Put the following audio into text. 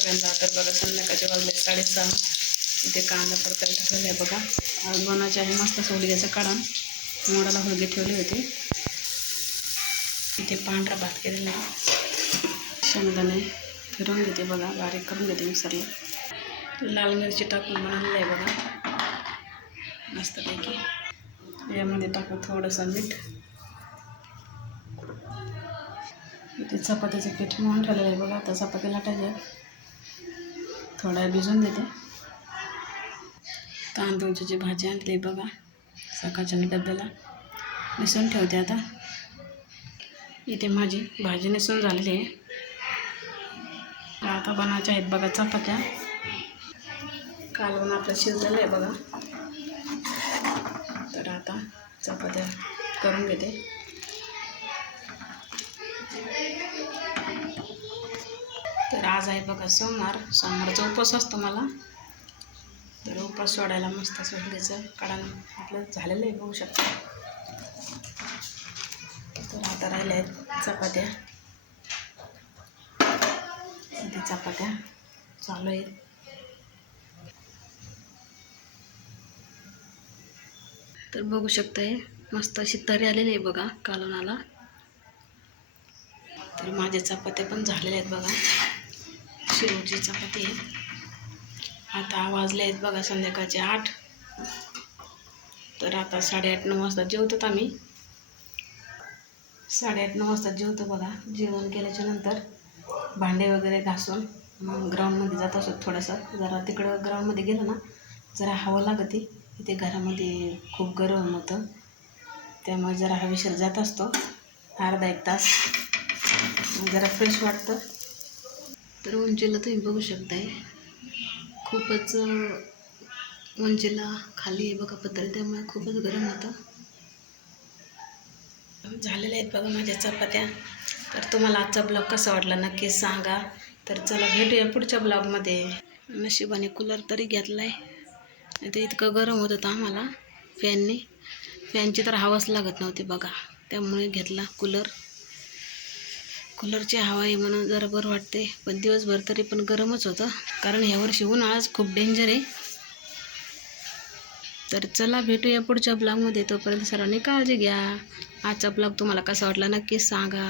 सगळ्यांना. तर बघा संध्याकाळचे वाजले 6:30. इथे कांदा परतायला टाकलेला आहे बघा. आज बनायचे आहे मस्त सोडग्याचं काढून मोडाला हुलगे ठेवले होते. इथे पांढरा भात केलेला आहे. शेंगदाणे फिरवून घेते बघा, बारीक करून घेते मिक्सरला. लाल मिरची टाकून बनवलेलं आहे बघा मस्तपैकी. यामध्ये टाकू थोडंसं मीठ. इथे चपात्याचं पीठ मळून ठेवलेलं आहे बघा. आता चपाती लाटायच्या. थोडा भिजवून देते. तांदूळची जी भाजी आणली बघा सकाळच्या डब्याला निसून ठेवते. आता इथे माझी भाजी निसून झालेली आहे. आता बनायच्या आहेत बघा चपात्या. कालवण आपलं शिजलेलं आहे बघा. तर आता चपात्या करून घेते. तर आज आहे बघा सोमवारचा उपवास असतो मला. तर उपवास सोडायला मस्त सोडल्याचं काढून आपलं झालेलं आहे बघू शकता. तर आता राहिल्या आहेत चपात्या. इथे चपात्या चालू आहेत. तर बघू शकताय मस्त अशी तरी आलेली आहे बघा कालवणाला. तर माझे चपात्या पण झालेले आहेत बघा. शेवटची चपाती आहे. आता वाजले आहेत बघा संध्याकाळचे 8. तर आता 8:30-9 वाजता जेवतात आम्ही. 8:30-9 वाजता जेवतो बघा. जेवण केल्याच्या नंतर भांडे वगैरे घासून मग ग्राउंडमध्ये जात असतो. थोडंसं जरा तिकडं ग्राउंडमध्ये गेलं ना जरा हवा लागते. इथे घरामध्ये खूप गरम होतं त्यामुळे जरा हवेशीर जात असतो अर्धा-1 तास. जरा फ्रेश वाटतं. तर उंचीला तुम्ही बघू शकताय खूपच उंचीला खाली आहे बघा पत्रे, त्यामुळे खूपच गरम होतं. झालेल्या आहेत बघा माझ्या चपात्या. तर तुम्हाला आजचा ब्लॉग कसा वाटला नक्कीच सांगा. तर चला भेटूया पुढच्या ब्लॉगमध्ये. नशिबाने कूलर तरी घेतला आहे. नाही तर इतकं गरम होत होतं आम्हाला फॅनची तर हवाच लागत नव्हती बघा. त्यामुळे घेतला कूलर. कूलरची हवा आहे म्हणून जरा बरं वाटते. पण दिवसभर तरी पण गरमच होतं कारण ह्यावर्षी उन्हाळाच खूप डेंजर आहे. तर चला भेटूया पुढच्या ब्लॉगमध्ये. तोपर्यंत सर्वांनी काळजी घ्या. आजचा ब्लॉग तुम्हाला कसा वाटला नक्कीच सांगा.